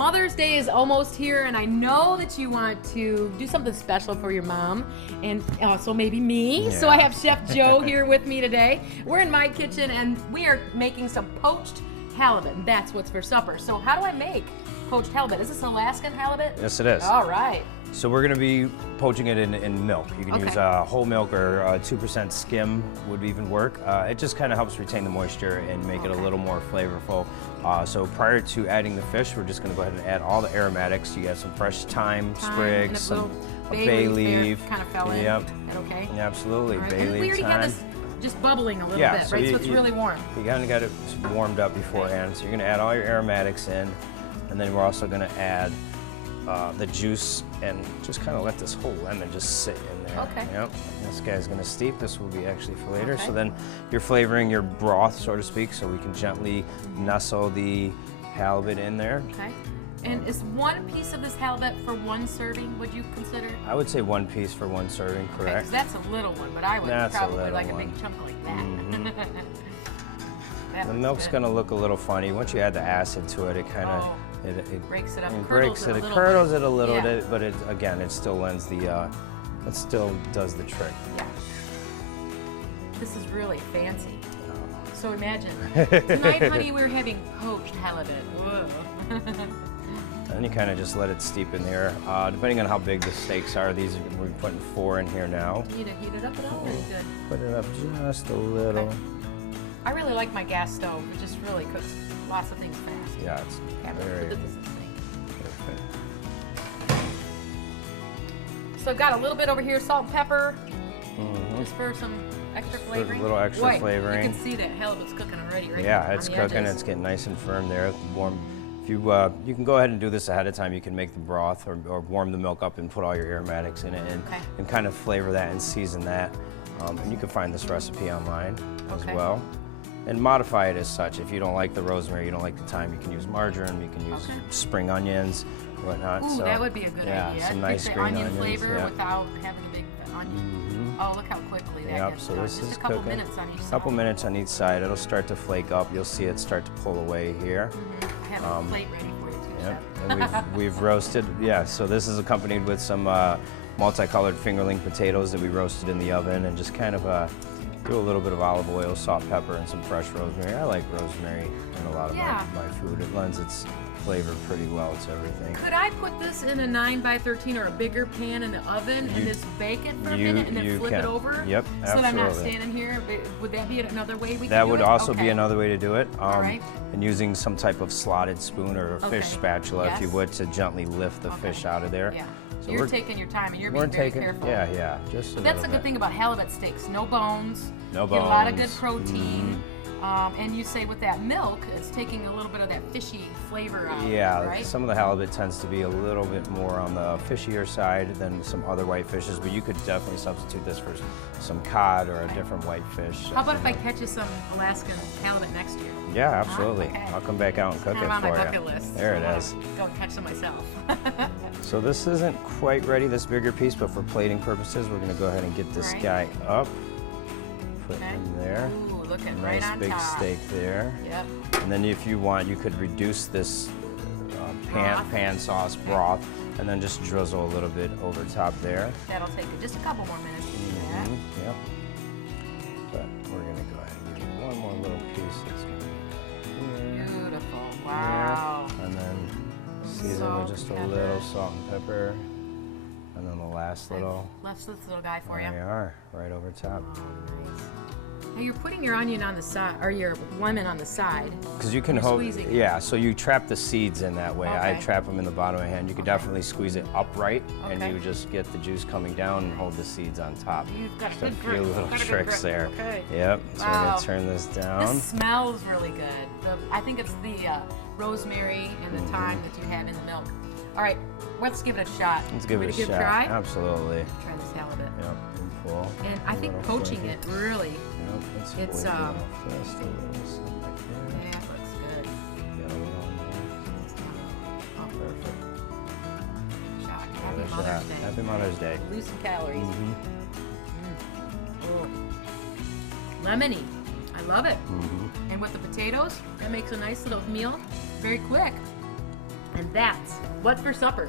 Mother's Day is almost here, and I know that you want to do something special for your mom, and also maybe me. Yeah. So I have Chef Joe here with me today. We're in my kitchen, and we are making some poached halibut, and that's what's for supper. So how do I make poached halibut? Is this Alaskan halibut? Yes, it is. All right. So we're going to be poaching it in milk. You can use whole milk or 2% skim would even work. It just kind of helps retain the moisture and make it a little more flavorful. So prior to adding the fish, we're just going to go ahead and add all the aromatics. You got some fresh thyme, sprigs, some bay leaf. Kind of fell in. Yep. Is that okay? Yeah, absolutely. Right. Bay leaf, we already thyme. had this just bubbling a little bit, So right? So it's really warm. You kind of got it warmed up beforehand. So you're going to add all your aromatics in, and then we're also going to add the juice and just kind of let this whole lemon just sit in there. Okay. Yep. This guy's going to steep. This will be actually for later. So then you're flavoring your broth, so to speak, so we can gently nestle the halibut in there. Okay. And is one piece of this halibut for one serving, would you consider? I would say one piece for one serving, correct? Okay, 'cause that's a little one, but I would probably like a big chunk like that. Mm-hmm. The milk's going to look a little funny. Once you add the acid to it, it kind of it breaks it up. It curdles it a little bit, but again, it still lends the, it still does the trick. Yeah. This is really fancy. So imagine, tonight, honey, we're having poached halibut. Whoa. And you kind of just let it steep in there. Depending on how big the steaks are, we're putting 4 in here now. Do you need to heat it up at all, or are you good? Put it up just a little. Okay. I really like my gas stove. It just really cooks lots of things fast. Yeah, it's very perfect. So I've got a little bit over here, salt and pepper, just for some extra flavoring. A little extra flavoring. You can see that halibut's cooking already, right? Yeah, it's cooking. Edges. It's getting nice and firm there. Warm. If you can go ahead and do this ahead of time. You can make the broth or warm the milk up and put all your aromatics in it and kind of flavor that and season that. And you can find this recipe online as well. And modify it as such. If you don't like the rosemary, you don't like the thyme, you can use marjoram, you can use spring onions, whatnot. Ooh, that would be a good idea. Some nice green onion onions. Flavor without having a big onion. Oh, look how quickly that gets so done. this Just is a couple cooking. minutes on each side. A couple minutes on each side. It'll start to flake up. You'll see it start to pull away here. I have a plate ready for you too, Yep. Chef. And we've roasted, so this is accompanied with some multicolored fingerling potatoes that we roasted in the oven and just kind of do a little bit of olive oil, salt, pepper, and some fresh rosemary. I like rosemary in a lot of my food. It lends its flavor pretty well to everything. Could I put this in a 9x13 or a bigger pan in the oven and just bake it for a minute and then flip it over? Yep, absolutely. So that I'm not standing here? Would that be another way we could do it? That would also be another way to do it. All right. And using some type of slotted spoon or a fish spatula, if you would, to gently lift the fish out of there. Yeah. So you're taking your time and you're being very careful. Yeah, just a That's the good thing about halibut steaks. No bones. No bones. Get a lot of good protein. And you say with that milk, it's taking a little bit of that fishy flavor out of it, right? Some of the halibut tends to be a little bit more on the fishier side than some other white fishes, but you could definitely substitute this for some cod or a different white fish. How about if I catch you some Alaskan halibut next year? Yeah, absolutely. I'll come back out and cook it for you. I'm on my bucket list. There it is. Go and catch some myself. So this isn't quite ready, this bigger piece, but for plating purposes, we're going to go ahead and get this guy up. Put in there. Ooh, looking nice right on big top. steak there. Yep. And then if you want, you could reduce this pan sauce broth and then just drizzle a little bit over top there. That'll take just a couple more minutes to do that. Yep. But we're going to go ahead and give you one more little piece that's going to be here. Beautiful. Wow. Here. And then season with just a little salt and pepper. And then the last little. Left this little guy for you. There you are, right over top. Oh, nice. Now you're putting your onion on the side, or your lemon on the side. Because you can hold, so you trap the seeds in that way. I trap them in the bottom of my hand. You could definitely squeeze it upright, and you would just get the juice coming down and hold the seeds on top. You've got just a few little tricks there. Okay. Yep. So we're gonna turn this down. This smells really good. I think it's the rosemary and the thyme that you have in the milk. All right, let's give it a shot. Let's give it a shot. Try? Absolutely. Try this halibut. Yep. Full. And I think poaching it really. Yep, it's just a little something like that. Yeah, it looks good. Got a little on there. Oh, perfect. Shot. Happy Another Mother's shot. Day. Happy Mother's Day. Lose some calories. Oh. Lemony. I love it. And with the potatoes, that makes a nice little meal. Very quick. And that's what's for supper.